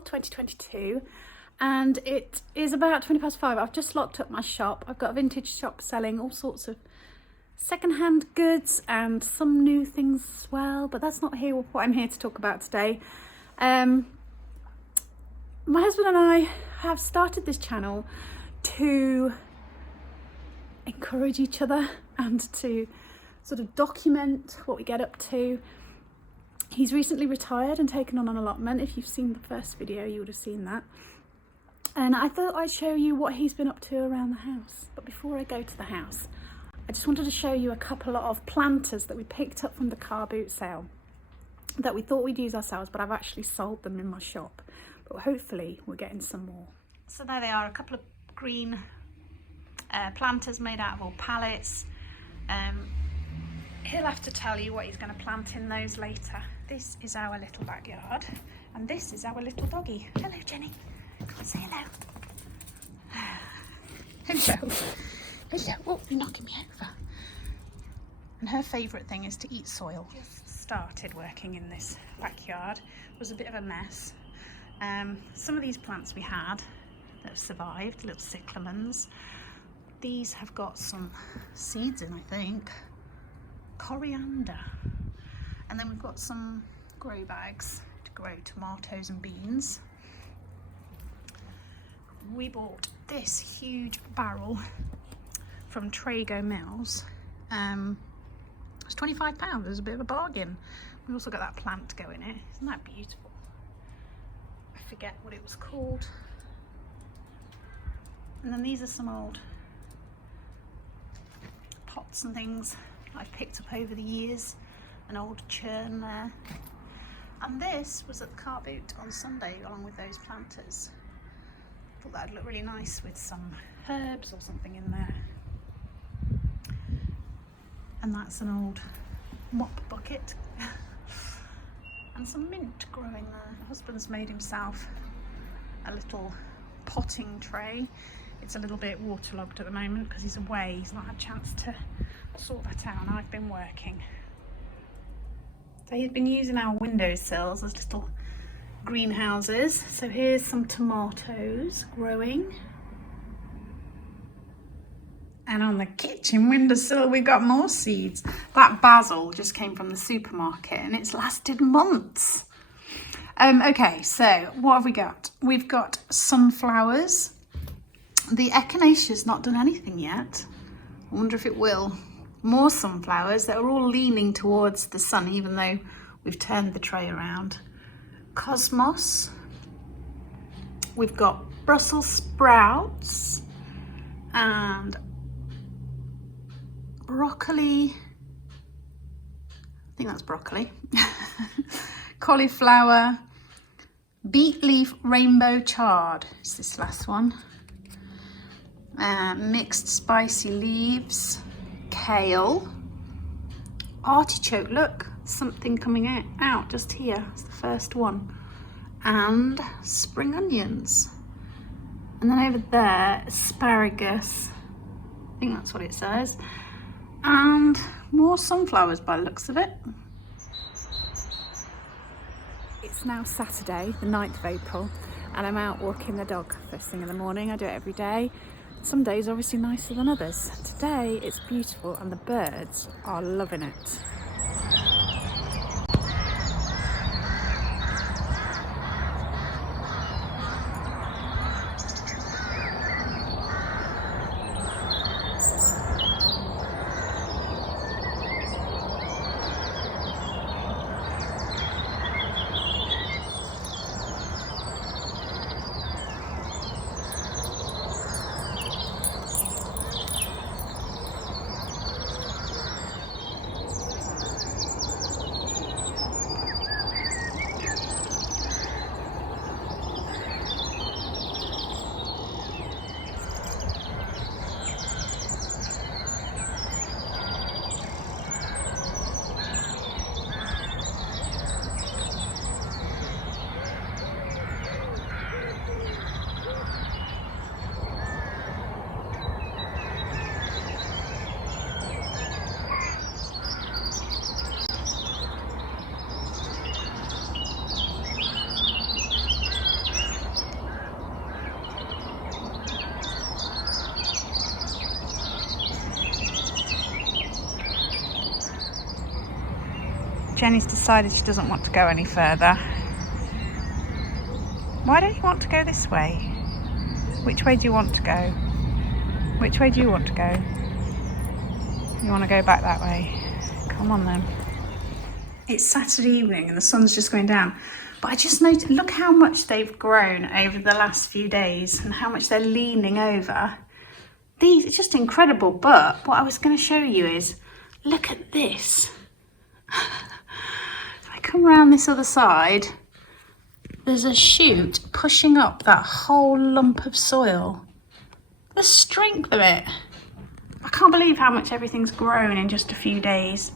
April 2022 and it is about 5:20. I've just locked up my shop. I've got a vintage shop selling all sorts of second-hand goods and some new things as well, but that's not here what I'm here to talk about today. My husband and I have started this channel to encourage each other and to sort of document what we get up to. He's recently retired and taken on an allotment. If you've seen the first video, you would have seen that. And I thought I'd show you what he's been up to around the house. But before I go to the house, I just wanted to show you a couple of planters that we picked up from the car boot sale that we thought we'd use ourselves, but I've actually sold them in my shop. But hopefully we're getting some more. So there they are, a couple of green planters made out of old pallets. He'll have to tell you what he's going to plant in those later. This is our little backyard and this is our little doggy. Hello Jenny, come and say hello. Hello. Hello. Oh, you're knocking me over. And her favourite thing is to eat soil. Just started working in this backyard. It was a bit of a mess. Some of these plants we had that have survived, little cyclamens. These have got some seeds in, I think. Coriander. And then we've got some grow bags to grow tomatoes and beans. We bought this huge barrel from Trago Mills. It was £25. It was a bit of a bargain. We also got that plant to go in it. Isn't that beautiful? I forget what it was called. And then these are some old pots and things I've picked up over the years. An old churn there. And this was at the car boot on Sunday along with those planters. Thought that'd look really nice with some herbs or something in there. And that's an old mop bucket. And some mint growing there. My husband's made himself a little potting tray. It's a little bit waterlogged at the moment because he's away. He's not had a chance to sort that out and I've been working. So he's been using our windowsills as little greenhouses. So here's some tomatoes growing. And on the kitchen windowsill we got more seeds. That basil just came from the supermarket and it's lasted months. Okay, so what have we got? We've got sunflowers. The echinacea's not done anything yet. I wonder if it will. More sunflowers that are all leaning towards the sun even though we've turned the tray around. Cosmos. We've got Brussels sprouts and broccoli. I think that's broccoli. Cauliflower. Beet leaf rainbow chard is this last one. Mixed spicy leaves. Kale. Artichoke, look, something coming out just here. It's the first one. And spring onions. And then over there, asparagus. I think that's what it says. And more sunflowers by the looks of it. It's now Saturday, the 9th of April, and I'm out walking the dog first thing in the morning. I do it every day. Some days are obviously nicer than others. Today it's beautiful and the birds are loving it. Jenny's decided she doesn't want to go any further. Why don't you want to go this way? Which way do you want to go? Which way do you want to go? You want to go back that way? Come on then. It's Saturday evening and the sun's just going down. But I just noticed, look how much they've grown over the last few days and how much they're leaning over. These are just incredible. But what I was going to show you is, look at this. If I come around this other side, there's a shoot pushing up that whole lump of soil. The strength of it. I can't believe how much everything's grown in just a few days.